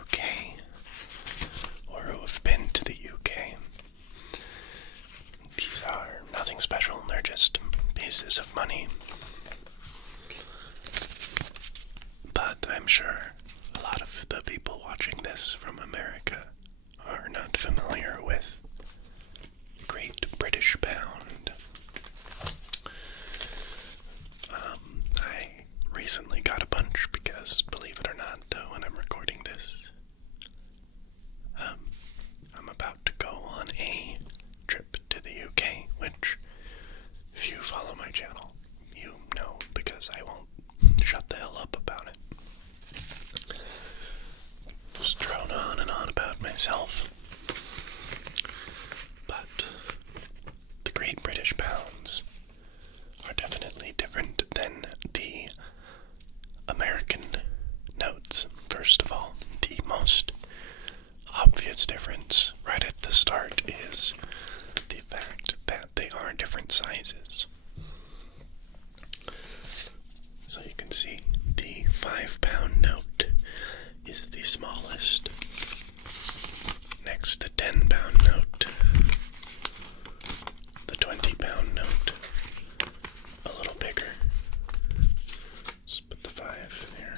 UK or who have been to the UK. These are nothing special, they're just pieces of money. But I'm sure a lot of the people watching this from America are not familiar with Great British Pound. I recently got a bunch because, believe it or not, when I'm recording this, I'm about to go on a trip to the UK, which, if you follow my channel, you know because I won't shut the hell up about it. Just drone on and on about myself. But the Great British Pounds are definitely different than the American notes. First of all, the most obvious difference right at the start is the fact that they are different sizes. So you can see the £5 note is the smallest. Next, the £10 note. The £20 note, a little bigger. Let's put the 5 in here.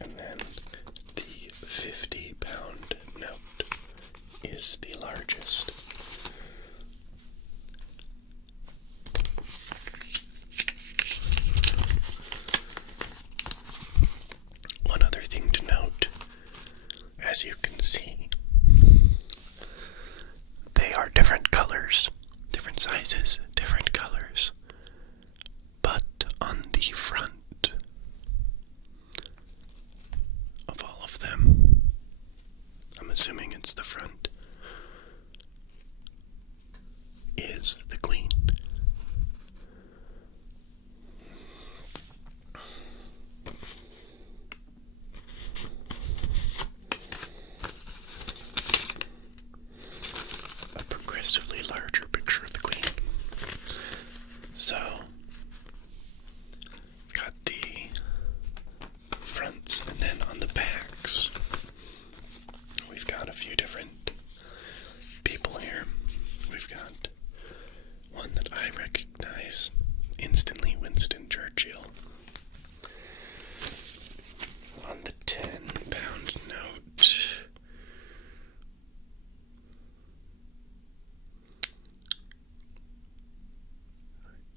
And then the £50 note is the largest. One other thing to note, as you can see, they are different colors, different sizes, different colors. But on the front of all of them, I'm assuming it's the front, is the Queen. A progressively larger picture of the Queen. So, got the fronts, and then on the backs, we've got a few different people here. We've got one that I recognize instantly, Winston Churchill. On the £10 note,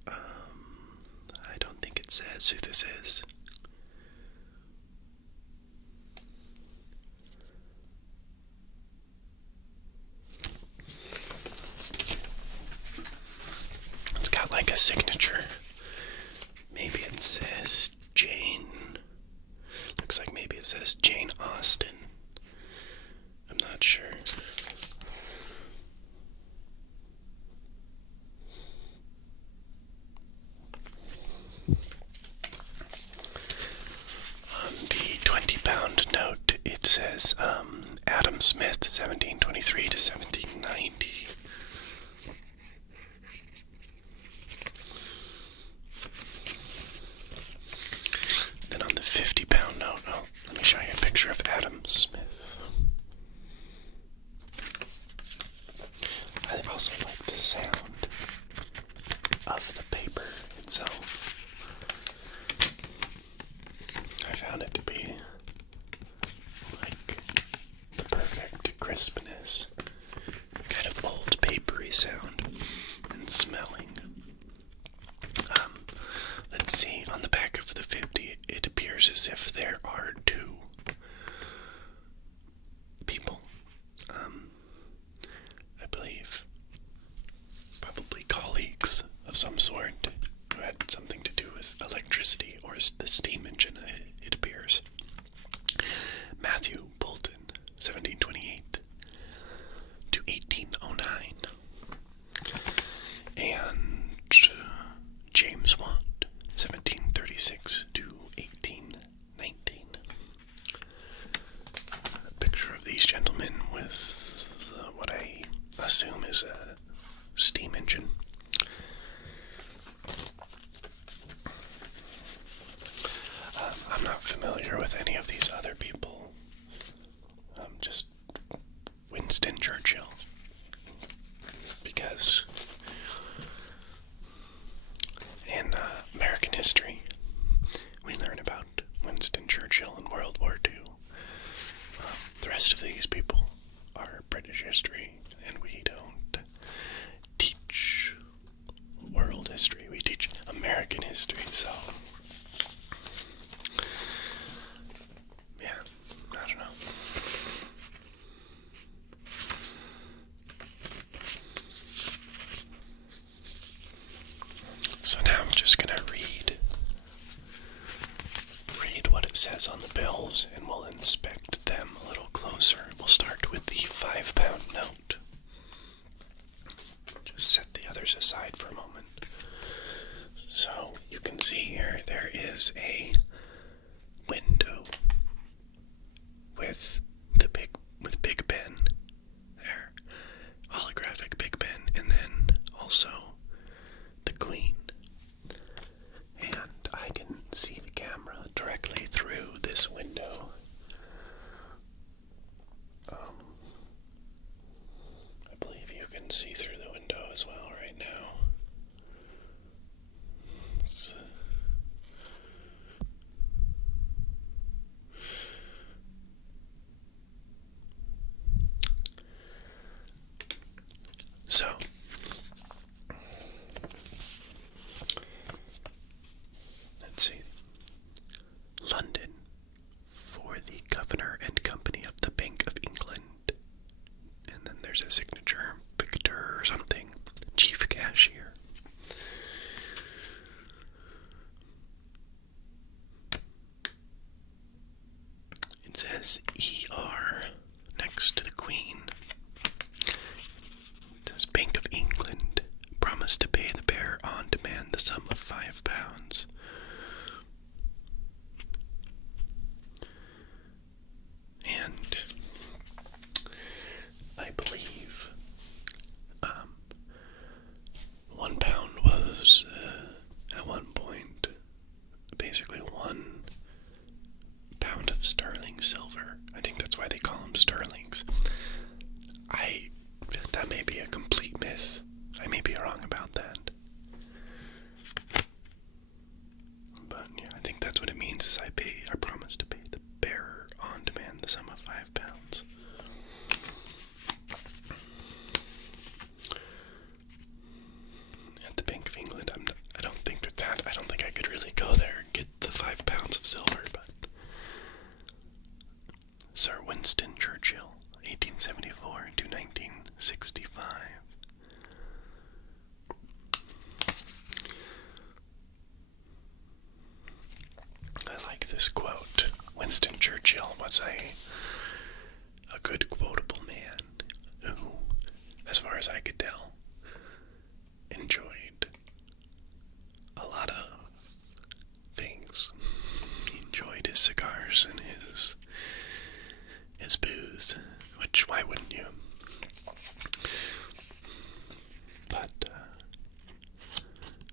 I don't think it says who this is. It's got like a signature. Maybe it says Jane. Looks like maybe it says Jane Austen. I'm not sure. On the £20 note, it says Adam Smith, 1723 to 1790. Then on the £50 note, let me show you a picture of Adam Smith. I also like the sound of the paper itself. I found it to be like the perfect crispness, kind of old papery sound and smelling. Let's see, on the back of the 50, it appears as if there are two people. I believe probably colleagues of some sort who had something to do with electricity or the steam engine, it appears. Matthew Bolton, 1728 to 1809. And James Watt, 1736 to 1819. familiar with any of these other people. Just Winston Churchill. Because in American history, we learn about Winston Churchill in World War II. The rest of these people are British history, and we don't teach world history. We teach American history, so yeah, I don't know. So now I'm just gonna read what it says on the bills, and we'll inspect them a little closer. We'll start with the 5-pound note. Just set the others aside for a moment. So you can see here there is a window with Big Ben there, holographic Big Ben, and then also the Queen. And I can see the camera directly through this window. I believe you can see through the window as well right now. So, let's see. London, for the Governor and Company of the Bank of England. And then there's a signature, Victor or something, Chief Cashier. It says ER next to the Queen. It says Bank of England promised to pay the bearer on demand the sum of £5. And I believe £1 was at one point basically 1 pound of sterling silver. I think that's why they call them sterlings. That may be a complete myth. I may be wrong about that. But yeah, I think that's what it means is I promise to pay the bearer on demand the sum of £5. At the Bank of England, I don't think I could really go there and get the £5 of silver, but Sir Winston Churchill, 1874 to 1965. I like this quote. Winston Churchill was a good quotable man who, as far as I could tell, enjoyed a lot of things. He enjoyed his cigars and his booze, which, why wouldn't you? But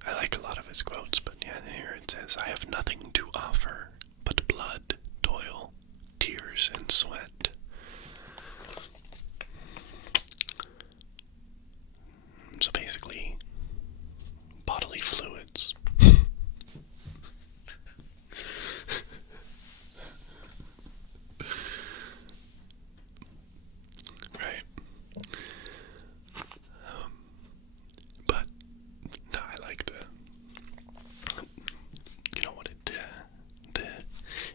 I like a lot of his quotes, but yeah, here it says, I have nothing to offer but blood, toil, tears, and sweat. So basically, bodily fluids. Right. But no, I like the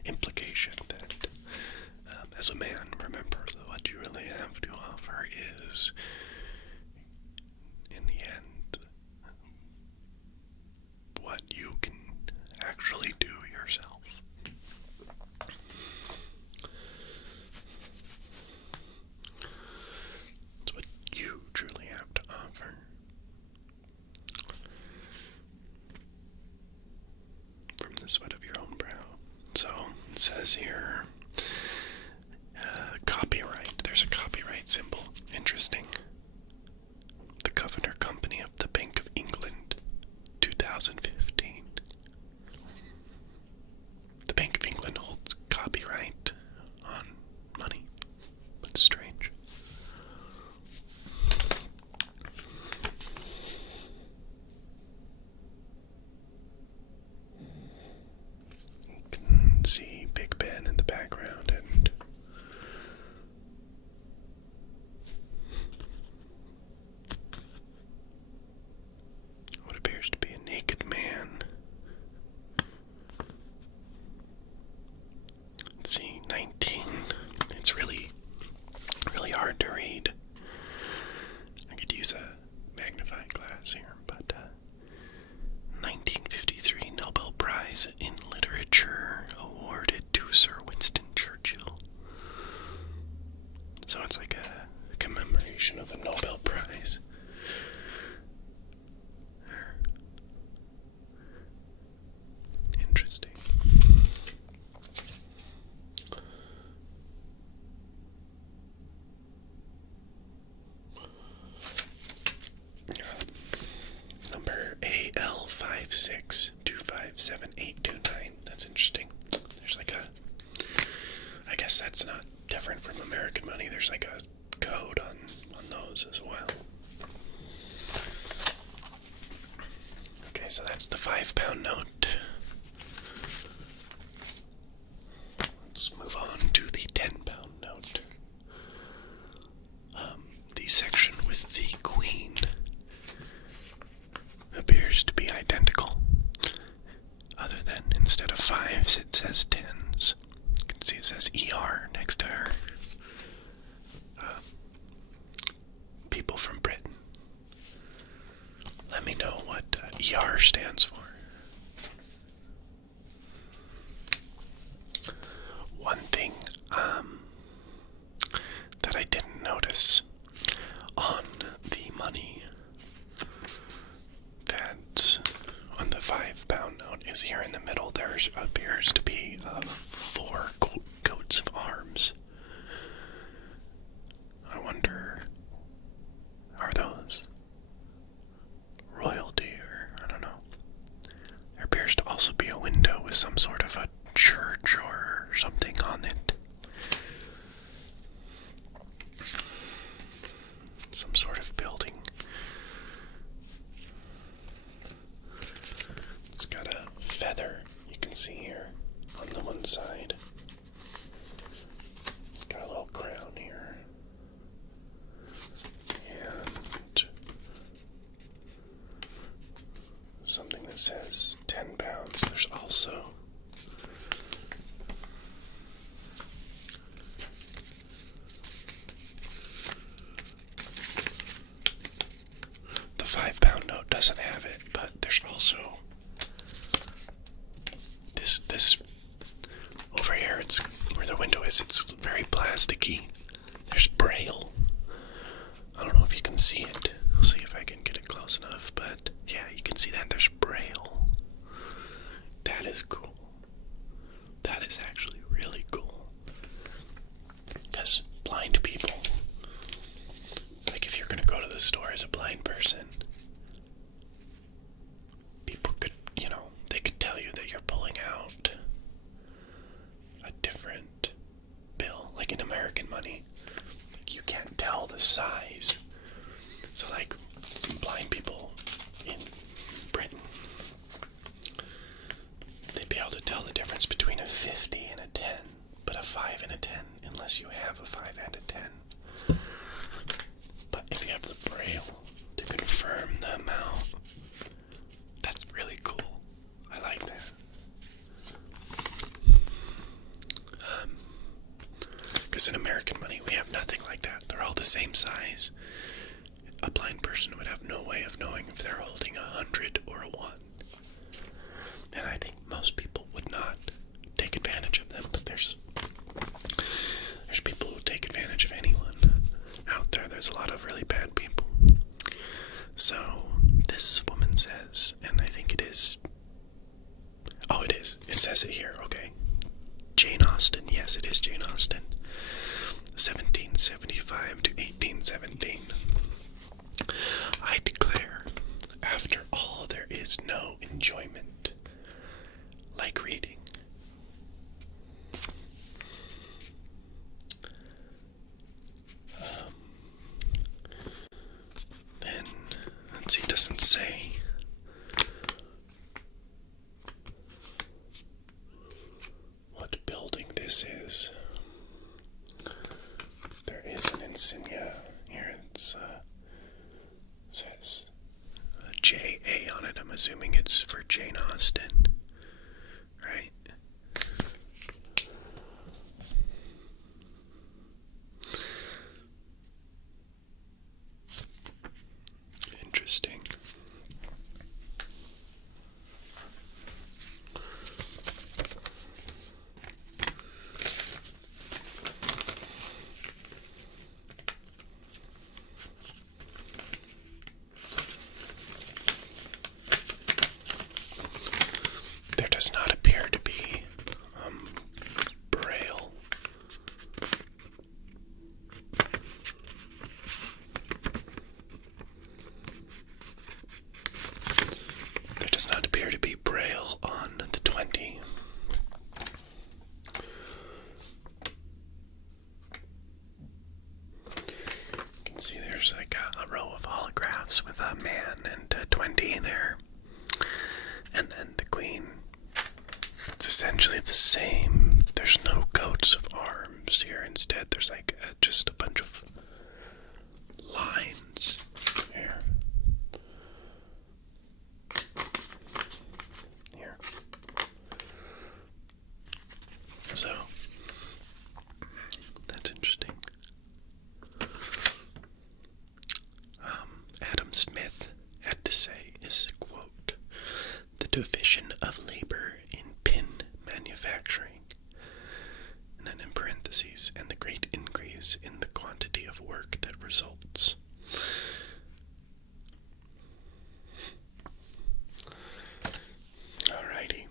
implication that as a man, remember that what you really have to offer is, in the end, what you can actually do yourself. It's what you truly have to offer. From the sweat of your own brow. So, it says here, copyright. There's a copyright symbol. Interesting. The Governor Company of the Bank of England, 2015. The Bank of England holds 226-257-829. That's interesting. There's like a, I guess that's not different from American money. There's like a code on those as well. Okay, so that's the £5 note. Let's move on to the £10 note. The section with the Queen appears to be identical, other than instead of fives it says tens. You can see it says ER next to her. People from Britain, let me know what ER stands for. One thing that I didn't notice on the money that on the £5 note is here in the middle there appears to be 4 coats of arms. I wonder, are those royalty or I don't know. There appears to also be a window with some sort of a church or something on it. Some sort of building. It's got a feather, you can see here, on the one side. It's got a little crown here. And something that says £10. There's also the £5 note doesn't have it, but there's also this over here. It's where the window is. It's very plasticky. There's Braille. I don't know if you can see it. I'll see if I can get it close enough, but yeah, you can see that there's Braille. That is cool. That is actually really cool. Because blind people, like if you're gonna go to the store as a blind person, people could, they could tell you that you're pulling out a different bill, like in American money. Like you can't tell the size. So like blind people in Britain, they'd be able to tell the difference between a 50 and a 10, but a 5 and a 10, unless you have a 5 and a 10. But if you have the Braille to confirm the amount, that's really cool. I like that. Because in American money, we have nothing like that. They're all the same size. A blind person would have no way of knowing if they're holding 100 or a 1. And I think most people would not take advantage of them, but there's people who take advantage of anyone out there. There's a lot of really bad people. So this woman says, and I think it is, oh it is, it says it here, okay. Jane Austen, yes it is Jane Austen. 1775 to 1817. I declare, after all there is no enjoyment like reading. Then, let's see, it doesn't say. What building this is. There is an insignia here. It says J.A. on it. I'm assuming it's for Jane Austen, right? Interesting. essentially the same. There's no coats of arms here. Instead, there's like just a bunch of lines here. Here. So, that's interesting. Adam Smith had to say, this is a quote, "The division of labor in pin manufacturing," and then in parentheses, "and the great increase in the quantity of work that results." Alrighty.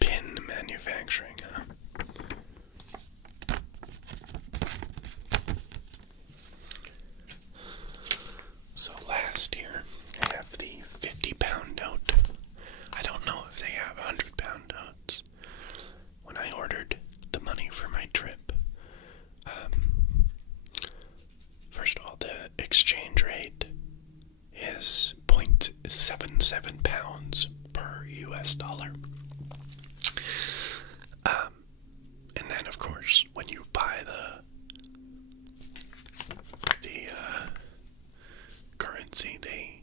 Pin manufacturing, huh? So last here, I have the 50-pound note. I don't know if they have 100-pound notes. When I ordered the money for my trip, first of all, the exchange rate is 0.77 pounds per US dollar. And then, of course, when you buy the currency, they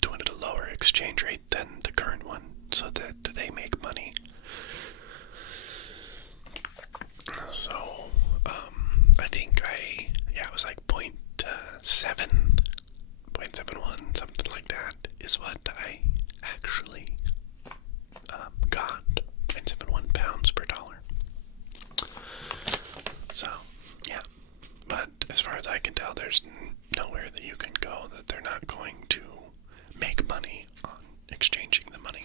do it at a lower exchange rate than the current one, so that they make money. So, I think it was like 0.71, something like that, is what I actually got. 0.71 pounds per dollar. So, yeah. But as far as I can tell, there's nowhere that you can go that they're not going to make money on exchanging the money.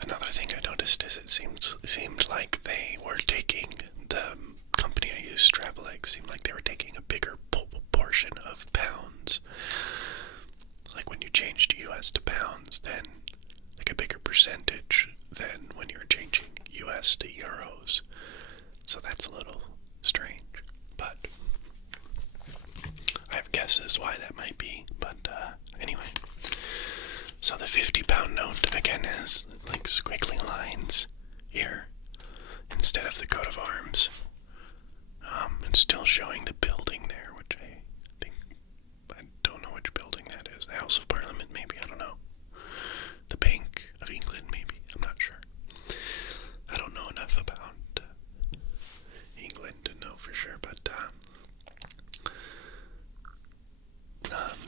Another thing I noticed is it seemed like they were taking, the company I used, Travelix, seemed like they were taking a bigger portion of pounds. Like when you change to US to pounds, then like a bigger percentage than when you're changing US to euros. So that's a little strange, but I have guesses why that might be. But anyway, so the 50-pound note again has like squiggly lines here instead of the coat of arms. And still showing the building there, which I think, I don't know which building that is. The House of Parliament, maybe, I don't know. The Bank of England, maybe, I'm not sure. I don't know enough about England to know for sure, but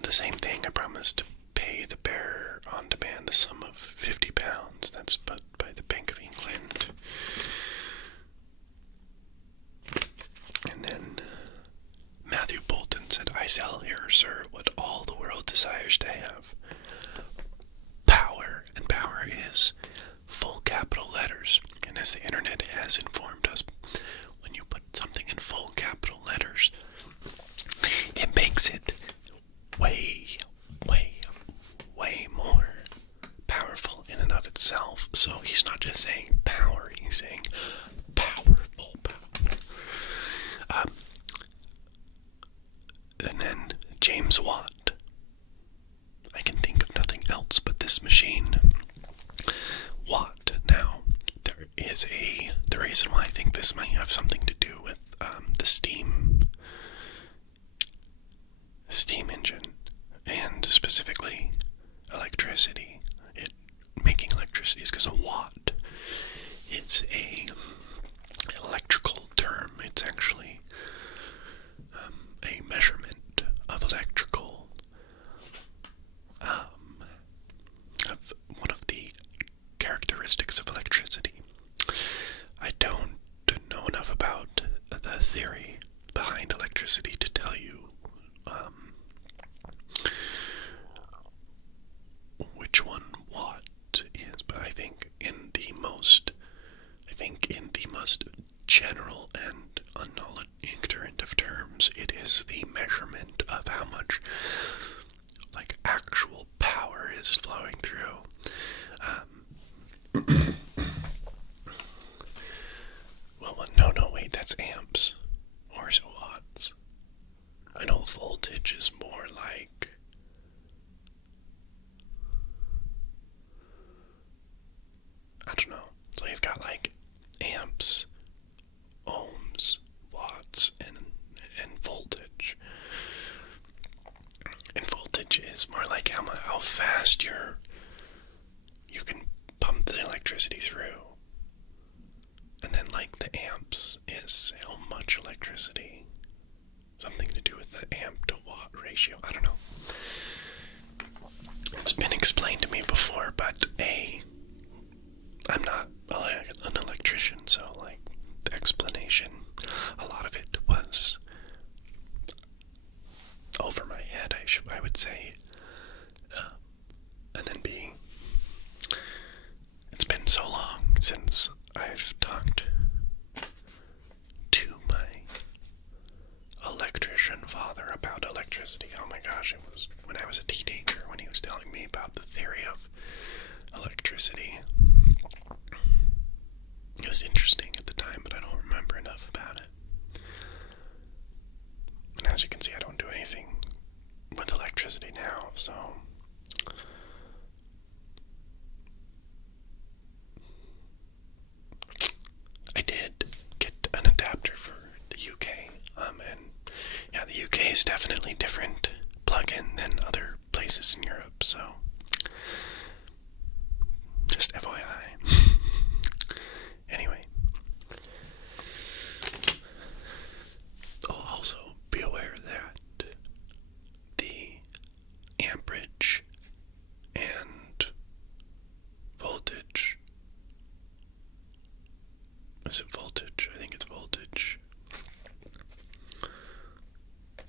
the same thing. I promised to pay the bearer on demand the sum of 50 pounds. That's by the Bank of England. And then Matthew Bolton said, "I sell here, sir, what all the world desires to have. Power." And power is full capital letters. And as the internet has informed us, when you put something in full capital letters, it makes it way more powerful in and of itself. So he's not just saying power, he's saying powerful power. And then James Watt. I can think of nothing else but this machine. Watt. Now, there is the reason why I think this might have something to do with the steam engine, and specifically electricity. Making electricity is because a watt. It's a electrical term. It's actually a measurement of electrical, of one of the characteristics of electricity. I don't know enough about the theory behind electricity to tell you which one watt is, but I think in the most general and ignorant of terms, it is the measurement of how much like actual power is flowing through. No, wait, that's amps. Or is it watts? I know voltage is more like fast you can pump the electricity through. And then like the amps is how much electricity. Something to do with the amp to watt ratio. I don't know. It's been explained to me before, but I'm not an electrician, so like the explanation, a lot of it was over my head, I would say. And then it's been so long since I've talked to my electrician father about electricity. Oh my gosh, it was when I was a teenager when he was telling me about the theory of electricity. It was interesting at the time, but I don't remember enough about it. And as you can see, I don't do anything with electricity now, so I did get an adapter for the UK, and yeah, the UK is definitely different plug-in than other places in Europe, so just FYI. Anyway, also be aware that the amperage and voltage, is it voltage? I think it's voltage.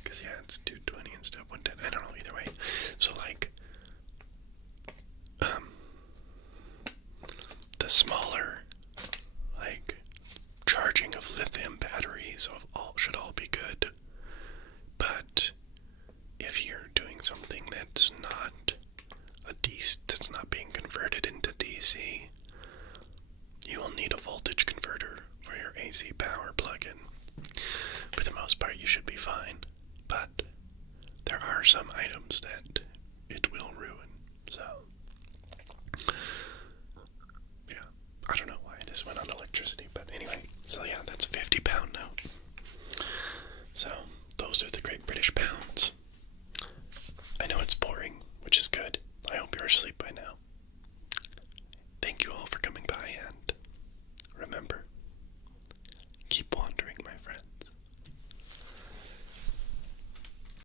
Because, yeah, it's 220 instead of 110. I don't know, either way. So, like, the smaller, like, charging of lithium batteries should all be good. But if you're doing something that's not that's not being converted into DC, you will need a voltage converter for your AC power plug-in. For the most part, you should be fine, but there are some items that it will ruin, so